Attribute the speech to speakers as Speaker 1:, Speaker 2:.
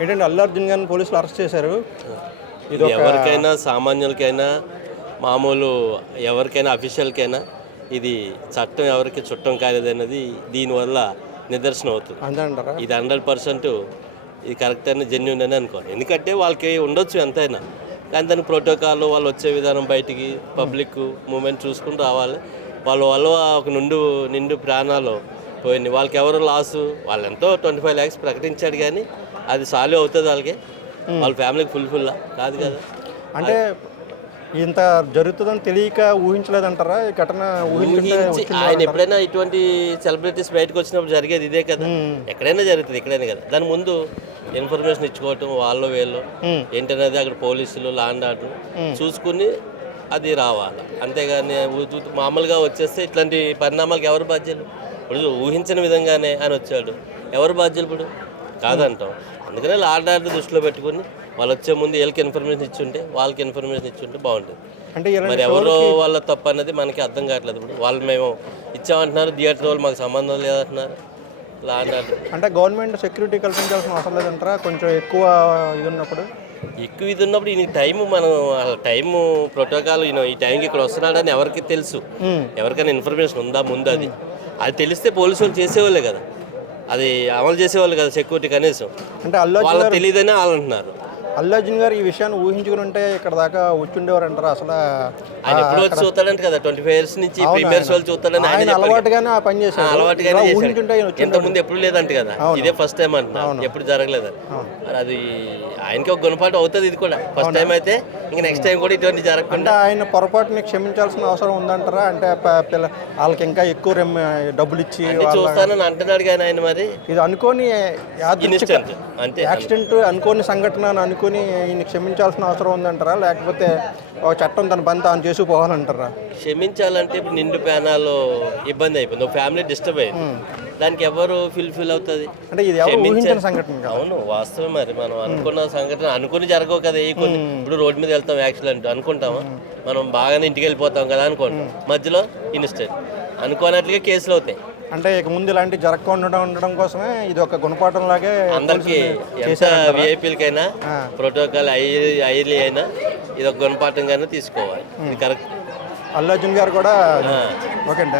Speaker 1: ఏంటంటే అల్లు అర్జున్ గారిని పోలీసులు అరెస్ట్ చేశారు.
Speaker 2: ఇది ఎవరికైనా సామాన్యులకైనా మామూలు ఎవరికైనా అఫీషియల్కైనా ఇది చట్టం ఎవరికి చుట్టం కాలేదన్నది దీనివల్ల నిదర్శనం అవుతుంది.
Speaker 1: అంటారా?
Speaker 2: ఇది హండ్రెడ్ పర్సెంట్ ఇది కరెక్ట్ అని జెన్యున్ అని అనుకోవాలి ఎందుకంటే వాళ్ళకి ఉండొచ్చు ఎంతైనా. కానీ దాని ప్రోటోకాల్ వాళ్ళు వచ్చే విధానం బయటికి పబ్లిక్ మూమెంట్ చూసుకుని రావాలి. వాళ్ళ వల్ల ఒక నిండు నిండు ప్రాణాలు పోయింది వాళ్ళకి ఎవరు లాసు? వాళ్ళు ఎంతో ట్వంటీ ఫైవ్ ల్యాక్స్ ప్రకటించాడు కానీ అది సాల్వ్ అవుతుంది వాళ్ళకి. వాళ్ళ ఫ్యామిలీకి ఫుల్ ఫుల్ కాదు కదా.
Speaker 1: అంటే ఇంత జరుగుతుందని తెలియక ఊహించలేదంటారా? ఈ ఘటన
Speaker 2: ఊహించి ఆయన ఎప్పుడైనా ఇటువంటి సెలబ్రిటీస్ బయటకు వచ్చినప్పుడు జరిగేది ఇదే కదా. ఎక్కడైనా జరుగుతుంది ఎక్కడైనా కదా. దాని ముందు ఇన్ఫర్మేషన్ ఇచ్చుకోవటం వాళ్ళు వీళ్ళు. ఏంటనేది అక్కడ పోలీసులు లాండ్ ఆర్డర్ చూసుకుని అది రావాలి. అంతేగాని మామూలుగా వచ్చేస్తే ఇట్లాంటి పరిణామాలకు ఎవరు బాధ్యులు? ఇప్పుడు ఊహించని విధంగానే ఆయన వచ్చాడు. ఎవరు బాధ్యులు ఇప్పుడు? కాదంటాం అందుకనే లాండ్ ఆర్డర్ దృష్టిలో పెట్టుకుని వాళ్ళు వచ్చే ముందు వీళ్ళకి ఇన్ఫర్మేషన్ ఇచ్చుంటే వాళ్ళకి ఇన్ఫర్మేషన్ ఇచ్చుంటే బాగుంటుంది.
Speaker 1: అంటే
Speaker 2: మరి ఎవరో వాళ్ళ తప్పు అన్నది మనకి అర్థం కావట్లేదు ఇప్పుడు. వాళ్ళు మేము ఇచ్చామంటున్నారు థియేటర్ వాళ్ళు మాకు సంబంధం లేదంటున్నారు.
Speaker 1: అంటే గవర్నమెంట్ సెక్యూరిటీ కల్పించాల్సిన అవసరం లేదంటారా? కొంచెం ఎక్కువ ఇది ఉన్నప్పుడు?
Speaker 2: ఎక్కువ ఇది ఉన్నప్పుడు ఈయన టైం మనం టైం ప్రోటోకాల్ ఈయన ఈ టైంకి ఇక్కడ వస్తున్నాడని ఎవరికి తెలుసు. ఎవరికైనా ఇన్ఫర్మేషన్ ఉందా ముందు అది? అది తెలిస్తే పోలీసు వాళ్ళు చేసేవాళ్ళే కదా. అది అమలు చేసేవాళ్ళు కదా సెక్యూరిటీ కనీసం.
Speaker 1: అంటే అల్లు
Speaker 2: వాళ్ళకి తెలియదని వాళ్ళు అంటున్నారు.
Speaker 1: అల్లు అర్జున్ గారు ఈ విషయాన్ని ఊహించుకుని ఉంటే ఇక్కడ దాకా వచ్చుండేవారు అంటారా అసలు
Speaker 2: ఆయన ఎప్పుడు వచ్చి చూస్తాడంట కదా ట్వంటీ ఫైవ్ ఇయర్స్ నుంచి ప్రీమియర్స్ వాళ్ళు చూస్తాడని ఆయన.
Speaker 1: అలవాటుగానే ఆ పని చేశారు
Speaker 2: అలవాటుగానే.
Speaker 1: ఊహించుంటే
Speaker 2: ఇంత ముందు ఎప్పుడు లేదంట కదా. ఇదే ఫస్ట్ టైం అంటున్నా. ఎప్పుడు జరగలేదు మరి అది ఆయనకి ఒక గుణపాఠం అవుతుంది ఇది కూడా. ఫస్ట్ టైం అయితే ఇంక నెక్స్ట్ టైం కూడా ఇటువంటి జరగకుండా.
Speaker 1: ఆయన పొరపాటుని క్షమించాల్సిన అవసరం ఉందంటారా? అంటే పిల్ల వాళ్ళకి ఇంకా ఎక్కువ డబ్బులు ఇచ్చి
Speaker 2: చూస్తానని అంటున్నాడు కానీ ఆయన మరి.
Speaker 1: ఇది అనుకోని యాక్సిడెంట్ అనుకోని సంఘటన అని అనుకుని ఈయన క్షమించాల్సిన అవసరం ఉందంటారా? లేకపోతే ఒక చట్టం తన పని తాను చేసి పోవాలంటారా
Speaker 2: క్షమించాలంటే ఇప్పుడు నిండు ప్యానాలు ఇబ్బంది అయిపోయింది. ఒక ఫ్యామిలీ డిస్టర్బ్ అయింది. దానికి ఎవరు ఫిల్ ఫిల్ అవుతుంది?
Speaker 1: అంటే ఇది ఎవరు ఊహించిన సంఘటన కాదు.
Speaker 2: అవును వాస్తవం మరి. మనం అనుకున్న సంఘటన అనుకుని జరగవు కదా ఏ కొన్ని. ఇప్పుడు రోడ్డు మీద వెళ్తాం యాక్సిడెంట్ అనుకుంటామా? మనం బాగానే ఇంటికి వెళ్ళిపోతాం కదా అనుకుంటాం. మధ్యలో ఇన్స్టెంట్ అనుకోనట్లుగా కేసులు అవుతాయి.
Speaker 1: అంటే ఇక ముందు ఇలాంటి జరగకుండా ఉండడం కోసమే ఇది ఒక గుణపాఠం లాగే
Speaker 2: అందరికి ఎంత విఐపీలకైనా ప్రోటోకాల్ ఐ ఐర్లీ అయినా ఇది ఒక గుణపాఠంగానే తీసుకోవాలి. కరెక్ట్.
Speaker 1: అల్లు అర్జున్ గారు కూడా ఓకే థ్యాంక్